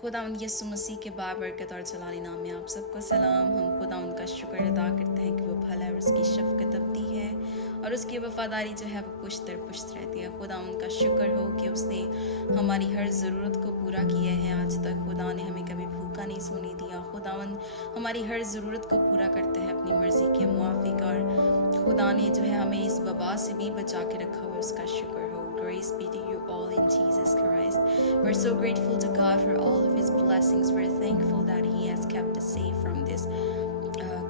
खुदावंद यीशु मसीह के बाबरकत और जलाली नाम में आप सबको सलाम। हम खुदावंद का शुक्र अदा करते हैं कि वो भला है और उसकी शफ़क़त अबदी है और उसकी वफ़ादारी जो है वो पुश्तर पुश्त रहती है। खुदावंद का शुक्र हो कि उसने हमारी हर ज़रूरत को पूरा किया है। आज तक खुदा ने हमें कभी भूखा नहीं सोने दिया। खुदावंद हमारी हर ज़रूरत को पूरा करते हैं अपनी मर्ज़ी के मुआफ़िक, और खुदा ने जो है हमें इस वबा से भी बचा के रखा हुआ है, उसका शुक्र हो। Grace be to you all in Jesus Christ. We're so grateful to God for all of His blessings. We're thankful that He has kept us safe from this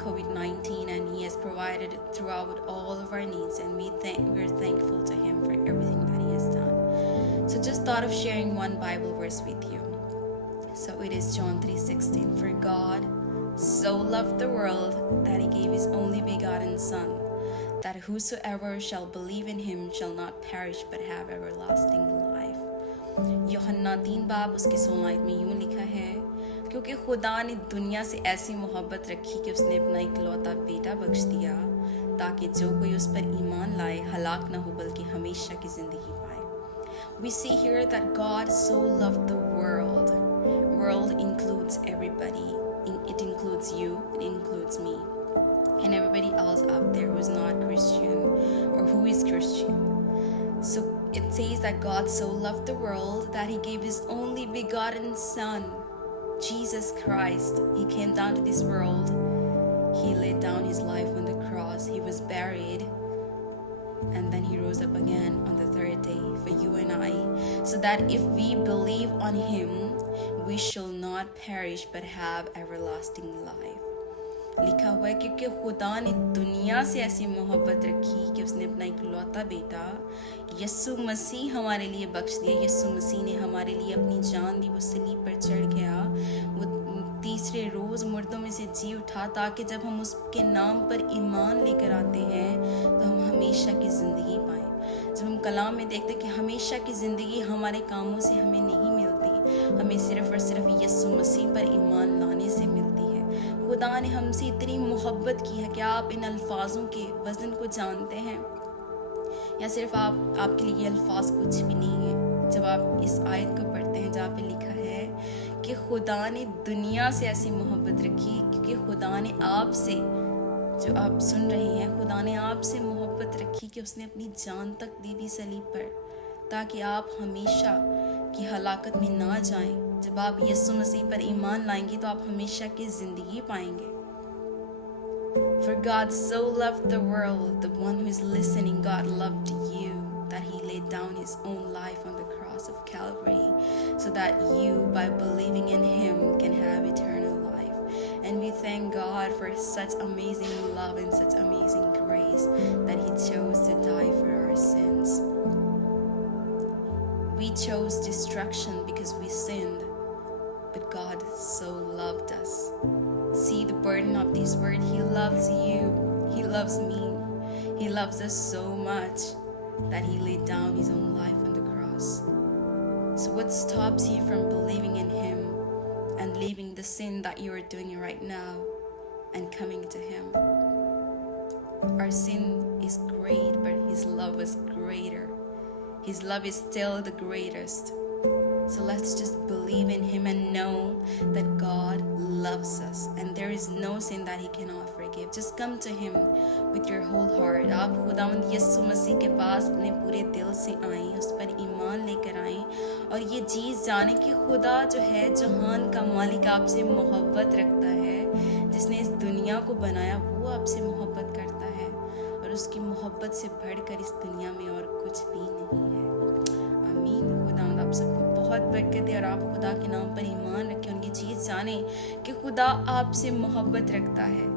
COVID-19, and He has provided throughout all of our needs, and we're thankful to Him for everything that He has done. So just thought of sharing one Bible verse with you. So it is John 3:16. For God so loved the world that He gave His only begotten Son, that whosoever shall believe in Him shall not perish but have everlasting life. यूहन्ना 3 बाब उसके 16 आयत में यूं लिखा है, क्योंकि खुदा ने दुनिया से ऐसी मोहब्बत रखी कि उसने अपना इकलौता बेटा बख्श दिया, ताकि जो कोई उस पर ईमान लाए हलाक न हो बल्कि हमेशा की जिंदगी पाए. We see here that God so loved the world. World includes everybody. It includes you, it includes me, and everybody else out there who is not Christian or who is Christian. So it says that God so loved the world that He gave His only begotten Son, Jesus Christ. He came down to this world. He laid down His life on the cross. He was buried, and then He rose up again on the third day for you and I, so that if we believe on Him, we shall not perish but have everlasting life. लिखा हुआ है, क्योंकि खुदा ने दुनिया से ऐसी मोहब्बत रखी कि उसने अपना इकलौता बेटा यीशु मसीह हमारे लिए बख्श दिया. यीशु मसीह ने हमारे लिए अपनी जान दी. वो सलीब पर चढ़ गया, वो तीसरे रोज़ मुर्दों में से जी उठा, ताकि जब हम उसके नाम पर ईमान लेकर आते हैं तो हम हमेशा की ज़िंदगी पाएँ. जब हम कलाम में देखते हैं कि हमेशा की ज़िंदगी हमारे कामों से हमें नहीं मिलती, हमें सिर्फ़ और सिर्फ यीशु मसीह पर ईमान लाने से मिलती है. खुदा ने हमसे इतनी मोहब्बत की है कि आप इन अल्फाजों के वज़न को जानते हैं, या सिर्फ आपके लिए ये अल्फाज कुछ भी नहीं है. जब आप इस आयत को पढ़ते हैं जहाँ पे लिखा है कि खुदा ने दुनिया से ऐसी मोहब्बत रखी, क्योंकि खुदा ने आपसे, जो आप सुन रहे हैं, खुदा ने आपसे मोहब्बत रखी कि उसने अपनी जान तक दी थी सलीब पर, ताकि आप हमेशा की हलाकत में ना जाएं. जब आप यीशु मसीह पर ईमान लाएंगे तो आप हमेशा की ज़िंदगी पाएंगे. For God so loved the world, the one who is listening, God loved you, that He laid down His own life on the cross of Calvary, so that you, by believing in Him, can have eternal life. And we thank God for such amazing love and such amazing grace that He chose to die for our sins. We chose destruction because we sinned, but God so loved us. See the burden of this word. He loves you. He loves me. He loves us so much that He laid down His own life on the cross. So what stops you from believing in Him and leaving the sin that you are doing right now and coming to Him? Our sin is great, but His love is greater. His love is still the greatest. So let's just believe in Him and know that God loves us, and there is no sin that He cannot forgive. Just come to Him with your whole heart. आप खुदावंद यीशु मसीह के पास अपने पूरे दिल से आएं, उस पर ईमान लेकर आएं, और ये चीज़ जाने कि खुदा जो है जहान का मालिक आपसे मोहब्बत रखता है. जिसने इस दुनिया को बनाया वो आपसे मोहब्बत करता है, और उसकी मोहब्बत से बढ़कर इस दुनिया में और कुछ भी नहीं है. आमीन. खुदावंद आप सबको बहुत बरकत दे, और आप खुदा के नाम पर ईमान रखें. उनकी चीज़ जाने कि खुदा आपसे मोहब्बत रखता है.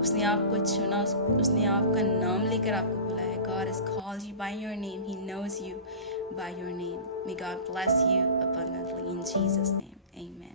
उसने आपको चुना, उसने आपका नाम लेकर आपको बुलाया. God has called you by your name. He knows you by your name. May God bless you abundantly in Jesus' name. Amen.